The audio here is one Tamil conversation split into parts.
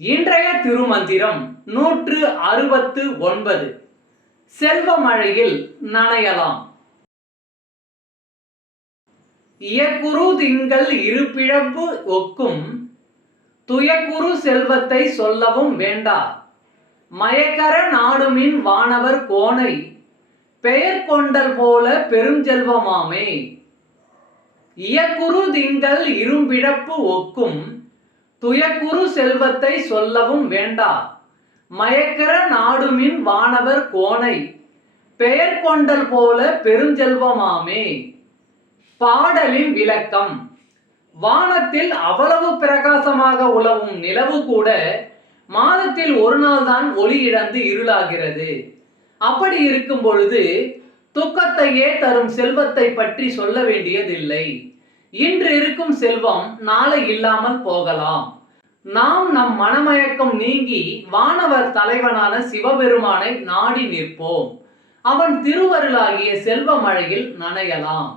இன்றைய திருமந்திரம் நூற்று அறுபத்து ஒன்பது. செல்வ மழையில் நனையலாம். இயக்குரு திங்கள் இருப்பிழப்பு ஒக்கும். துயக்குரு செல்வத்தை சொல்லவும் வேண்டா. மயக்கர நாடுமின் வானவர் கோனை. பெயர் கொண்டல் போல பெருஞ்செல்வமாமே இயக்குரு திங்கள் இரும்பிழப்பு ஒக்கும். துயக்குரு செல்வத்தை சொல்லவும் வேண்டா. மயக்கர நாடுமின் வானவர் கோனை. பெயர் கொண்டல் போல பெருஞ்செல்வமாமே. பாடலின் விளக்கம். வானத்தில் அவ்வளவு பிரகாசமாக உழவும் நிலவு கூட மாதத்தில் ஒரு நாள் தான் ஒளி இழந்து இருளாகிறது. அப்படி இருக்கும் பொழுது துக்கத்தையே தரும் செல்வத்தை பற்றி சொல்ல வேண்டியதில்லை. இன்று இருக்கும் செல்வம் நாளை இல்லாமல் போகலாம். நாம் நம் மனமயக்கம் நீங்கி வானவர் தலைவனான சிவபெருமானை நாடி நிற்போம். அவன் திருவருளாகிய செல்வ மழையில் நனையலாம்.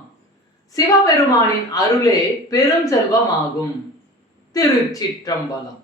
சிவபெருமானின் அருளே பெரும் செல்வமாகும் திருச்சிற்றம்பலம்.